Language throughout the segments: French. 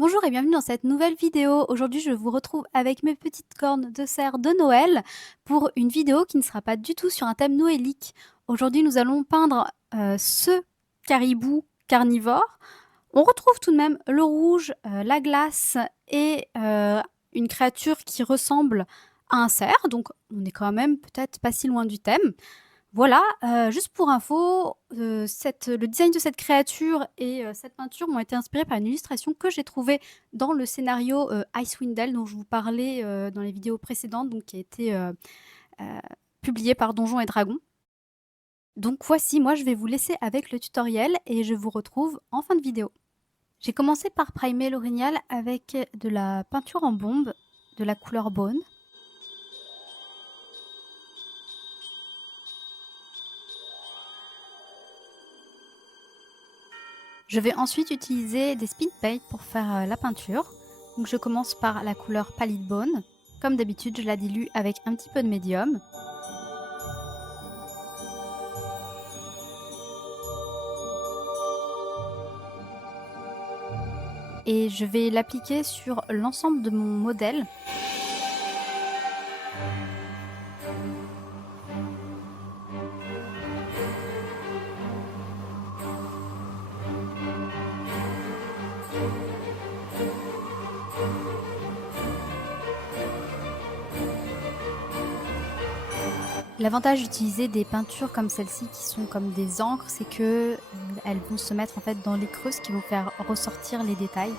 Bonjour et bienvenue dans cette nouvelle vidéo. Aujourd'hui, je vous retrouve avec mes petites cornes de cerf de Noël pour une vidéo qui ne sera pas du tout sur un thème noélique. Aujourd'hui, nous allons peindre ce caribou carnivore. On retrouve tout de même le rouge, la glace et une créature qui ressemble à un cerf. Donc, on est quand même peut-être pas si loin du thème. Voilà, juste pour info, le design de cette créature et cette peinture m'ont été inspirés par une illustration que j'ai trouvée dans le scénario, Icewind Dale dont je vous parlais, dans les vidéos précédentes, donc qui a été, heu, publié par Donjons& et Dragons. Donc voici, moi je vais vous laisser avec le tutoriel et je vous retrouve en fin de vidéo. J'ai commencé par primer l'orignal avec de la peinture en bombe de la couleur Bone. Je vais ensuite utiliser des Spin Paint pour faire la peinture. Donc je commence par la couleur Pallid Bone. Comme d'habitude, je la dilue avec un petit peu de médium. Et je vais l'appliquer sur l'ensemble de mon modèle. L'avantage d'utiliser des peintures comme celle-ci qui sont comme des encres, c'est que elles vont se mettre en fait dans les creux, qui vont faire ressortir les détails.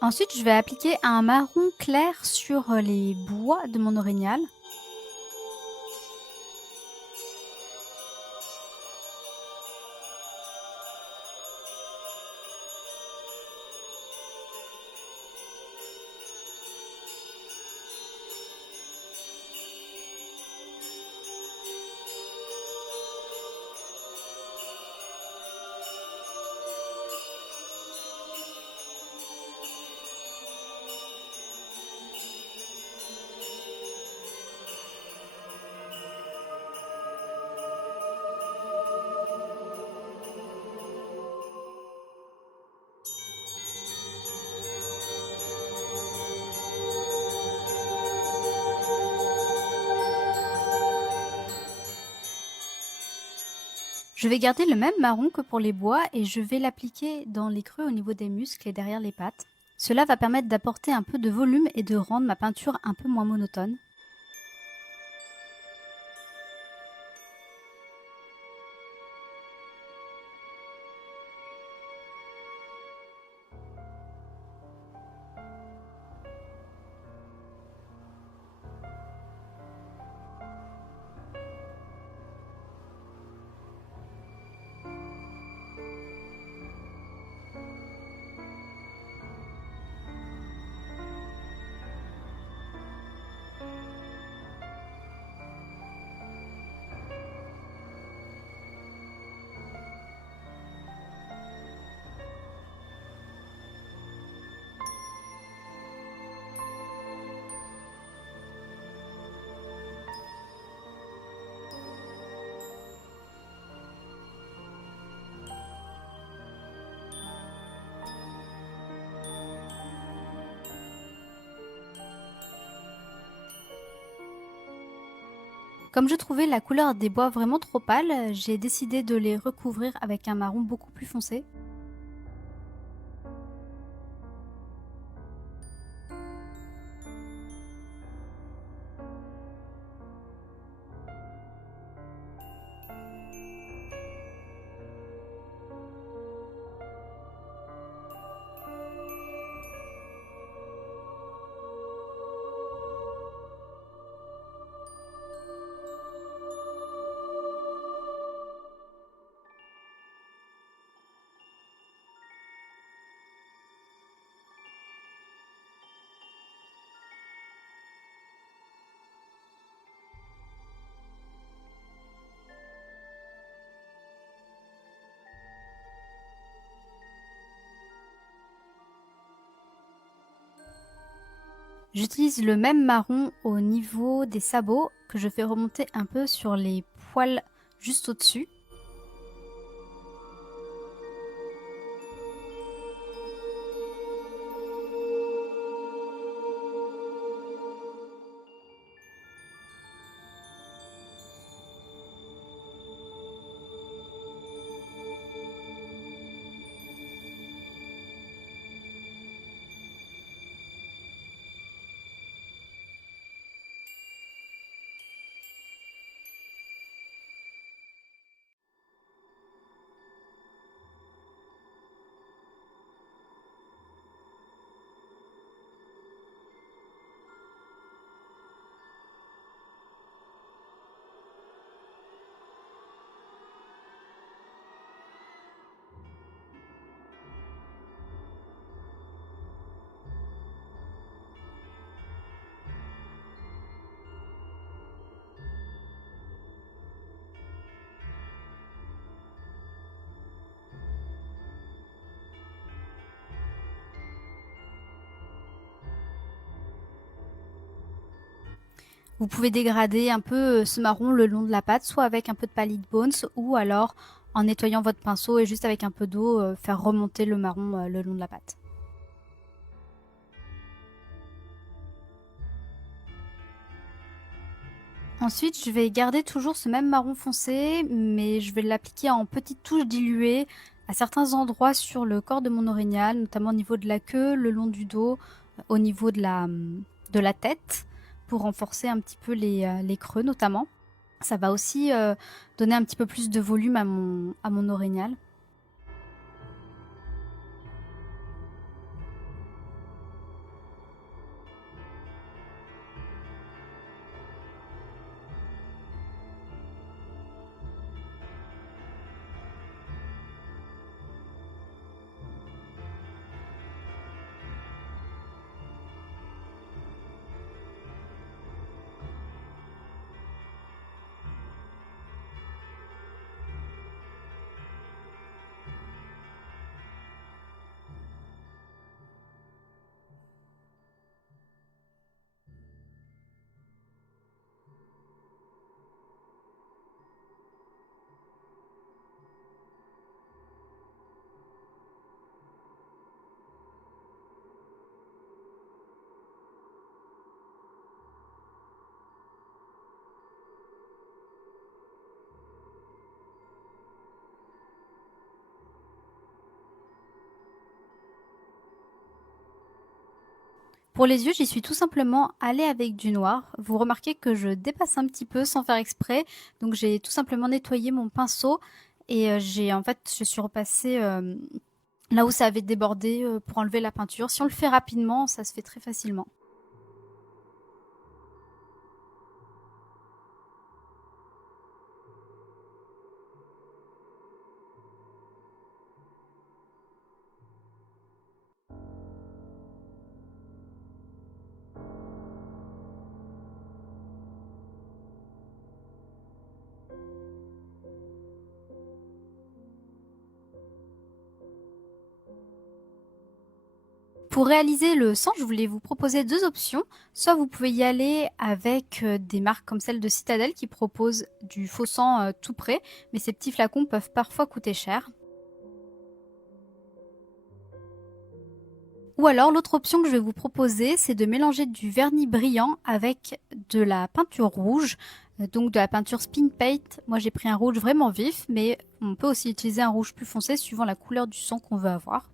Ensuite, je vais appliquer un marron clair sur les bois de mon orignal. Je vais garder le même marron que pour les bois et je vais l'appliquer dans les creux au niveau des muscles et derrière les pattes. Cela va permettre d'apporter un peu de volume et de rendre ma peinture un peu moins monotone. Comme je trouvais la couleur des bois vraiment trop pâle, j'ai décidé de les recouvrir avec un marron beaucoup plus foncé. J'utilise le même marron au niveau des sabots que je fais remonter un peu sur les poils juste au-dessus. Vous pouvez dégrader un peu ce marron le long de la pâte, soit avec un peu de Palette Bones, ou alors en nettoyant votre pinceau et juste avec un peu d'eau, faire remonter le marron le long de la pâte. Ensuite, je vais garder toujours ce même marron foncé, mais je vais l'appliquer en petites touches diluées à certains endroits sur le corps de mon orignal, notamment au niveau de la queue, le long du dos, au niveau de la tête, pour renforcer un petit peu les creux notamment. Ça va aussi donner un petit peu plus de volume à mon orignal. Pour les yeux, j'y suis tout simplement allée avec du noir. Vous remarquez que je dépasse un petit peu sans faire exprès. Donc j'ai tout simplement nettoyé mon pinceau et je suis repassée là où ça avait débordé pour enlever la peinture. Si on le fait rapidement, ça se fait très facilement. Pour réaliser le sang, je voulais vous proposer deux options. Soit vous pouvez y aller avec des marques comme celle de Citadel qui proposent du faux sang tout prêt, mais ces petits flacons peuvent parfois coûter cher. Ou alors l'autre option que je vais vous proposer, c'est de mélanger du vernis brillant avec de la peinture rouge, donc de la peinture Spin Paint. Moi j'ai pris un rouge vraiment vif, mais on peut aussi utiliser un rouge plus foncé suivant la couleur du sang qu'on veut avoir.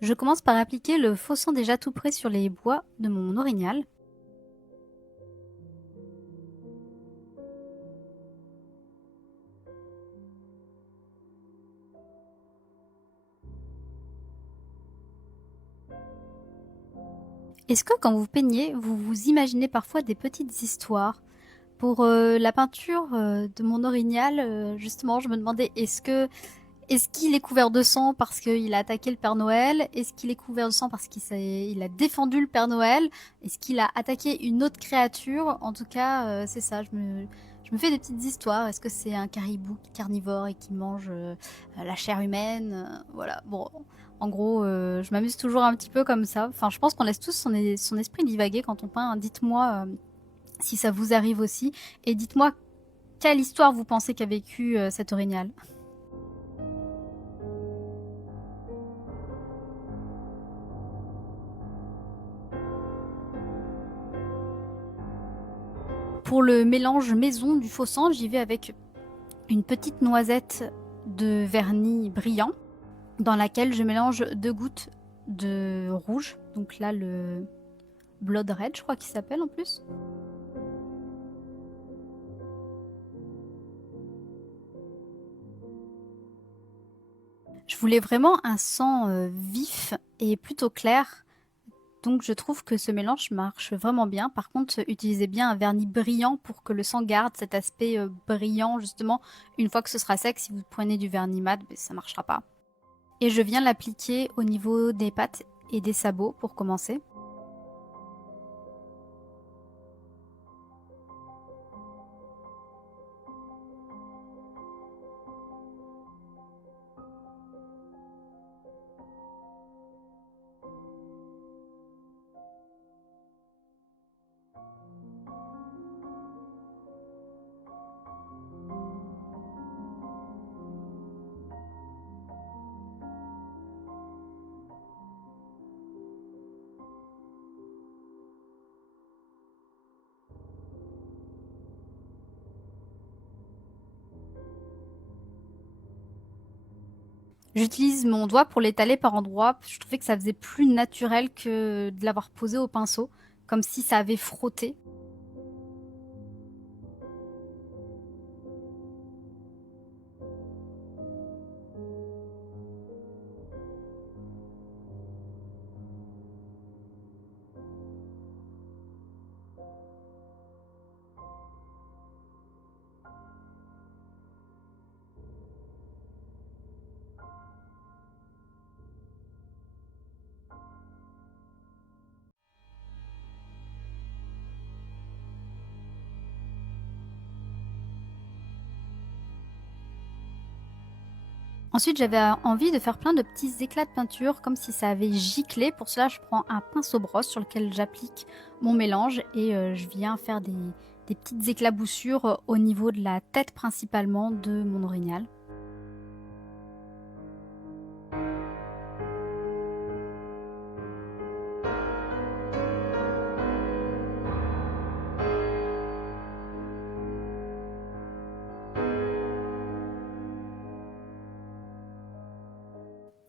Je commence par appliquer le faux sang déjà tout prêt sur les bois de mon orignal. Est-ce que quand vous peignez, vous vous imaginez parfois des petites histoires? Pour la peinture de mon orignal, justement, je me demandais Est-ce qu'il est couvert de sang parce qu'il a attaqué le Père Noël? Est-ce qu'il est couvert de sang parce qu'il a défendu le Père Noël? Est-ce qu'il a attaqué une autre créature? En tout cas, c'est ça, je me fais des petites histoires. Est-ce que c'est un caribou carnivore et qui mange la chair humaine? Voilà, bon, en gros, je m'amuse toujours un petit peu comme ça. Enfin, je pense qu'on laisse tous son esprit divaguer quand on peint. Dites-moi si ça vous arrive aussi. Et dites-moi quelle histoire vous pensez qu'a vécu cet orignal. Pour le mélange maison du faux sang, j'y vais avec une petite noisette de vernis brillant dans laquelle je mélange 2 gouttes de rouge. Donc là, le Blood Red, je crois qu'il s'appelle en plus. Je voulais vraiment un sang vif et plutôt clair. Donc je trouve que ce mélange marche vraiment bien. Par contre, utilisez bien un vernis brillant pour que le sang garde cet aspect brillant justement. Une fois que ce sera sec, si vous prenez du vernis mat, ben, ça ne marchera pas. Et je viens l'appliquer au niveau des pattes et des sabots pour commencer. J'utilise mon doigt pour l'étaler par endroits. Je trouvais que ça faisait plus naturel que de l'avoir posé au pinceau, comme si ça avait frotté. Ensuite, j'avais envie de faire plein de petits éclats de peinture, comme si ça avait giclé. Pour cela, je prends un pinceau brosse sur lequel j'applique mon mélange et je viens faire des petites éclaboussures au niveau de la tête principalement de mon orignal.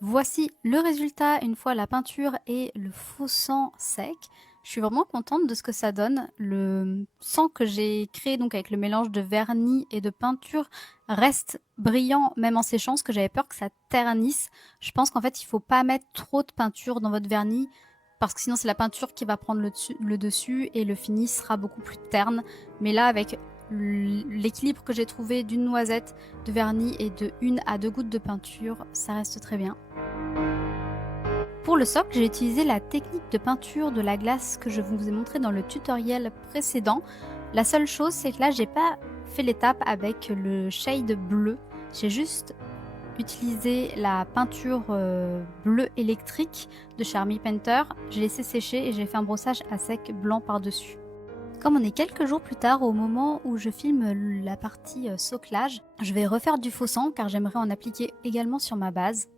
Voici le résultat une fois la peinture et le faux sang sec. Je suis vraiment contente de ce que ça donne. Le sang que j'ai créé donc avec le mélange de vernis et de peinture reste brillant même en séchant, parce que j'avais peur que ça ternisse. Je pense qu'en fait il ne faut pas mettre trop de peinture dans votre vernis parce que sinon c'est la peinture qui va prendre le dessus et le fini sera beaucoup plus terne. Mais là avec l'équilibre que j'ai trouvé d'une noisette de vernis et de 1 à 2 gouttes de peinture, ça reste très bien. Pour le socle, j'ai utilisé la technique de peinture de la glace que je vous ai montré dans le tutoriel précédent. La seule chose, c'est que là, j'ai pas fait l'étape avec le shade bleu. J'ai juste utilisé la peinture bleu électrique de chez Army Painter. J'ai laissé sécher et j'ai fait un brossage à sec blanc par-dessus. Comme on est quelques jours plus tard, au moment où je filme la partie soclage, je vais refaire du faux sang car j'aimerais en appliquer également sur ma base.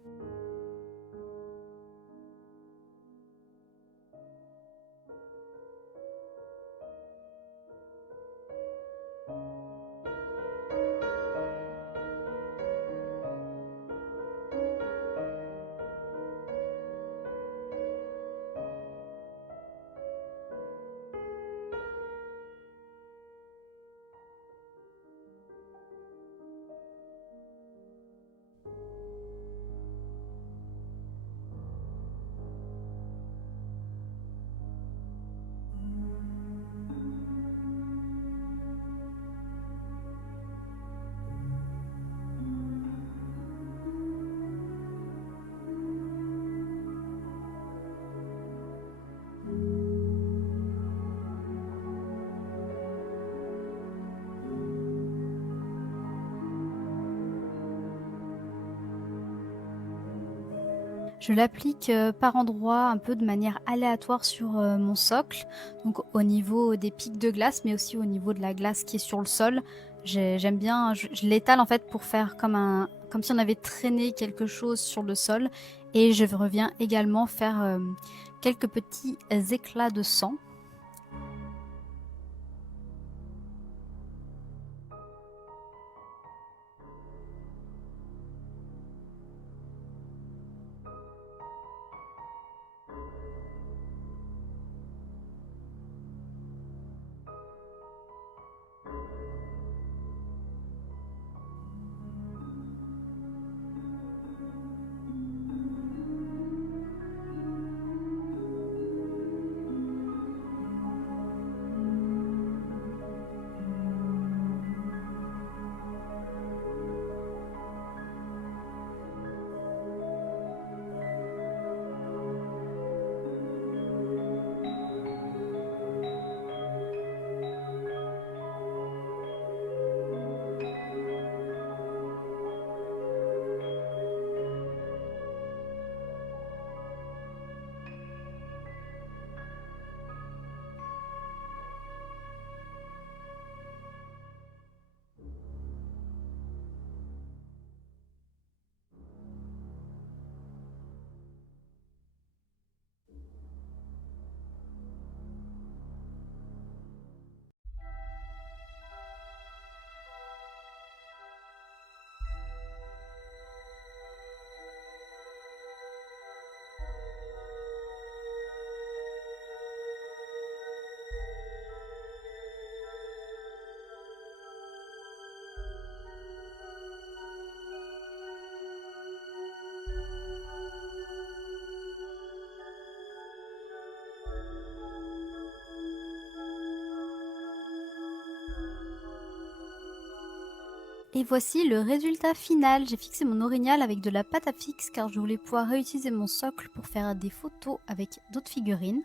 Je l'applique, par endroits, un peu de manière aléatoire sur, mon socle, donc au niveau des pics de glace, mais aussi au niveau de la glace qui est sur le sol. J'aime bien, je l'étale en fait pour faire comme si on avait traîné quelque chose sur le sol et je reviens également faire, quelques petits éclats de sang. Et voici le résultat final. J'ai fixé mon orignal avec de la pâte à fixe car je voulais pouvoir réutiliser mon socle pour faire des photos avec d'autres figurines.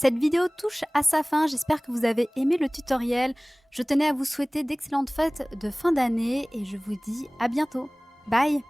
Cette vidéo touche à sa fin, j'espère que vous avez aimé le tutoriel. Je tenais à vous souhaiter d'excellentes fêtes de fin d'année et je vous dis à bientôt. Bye!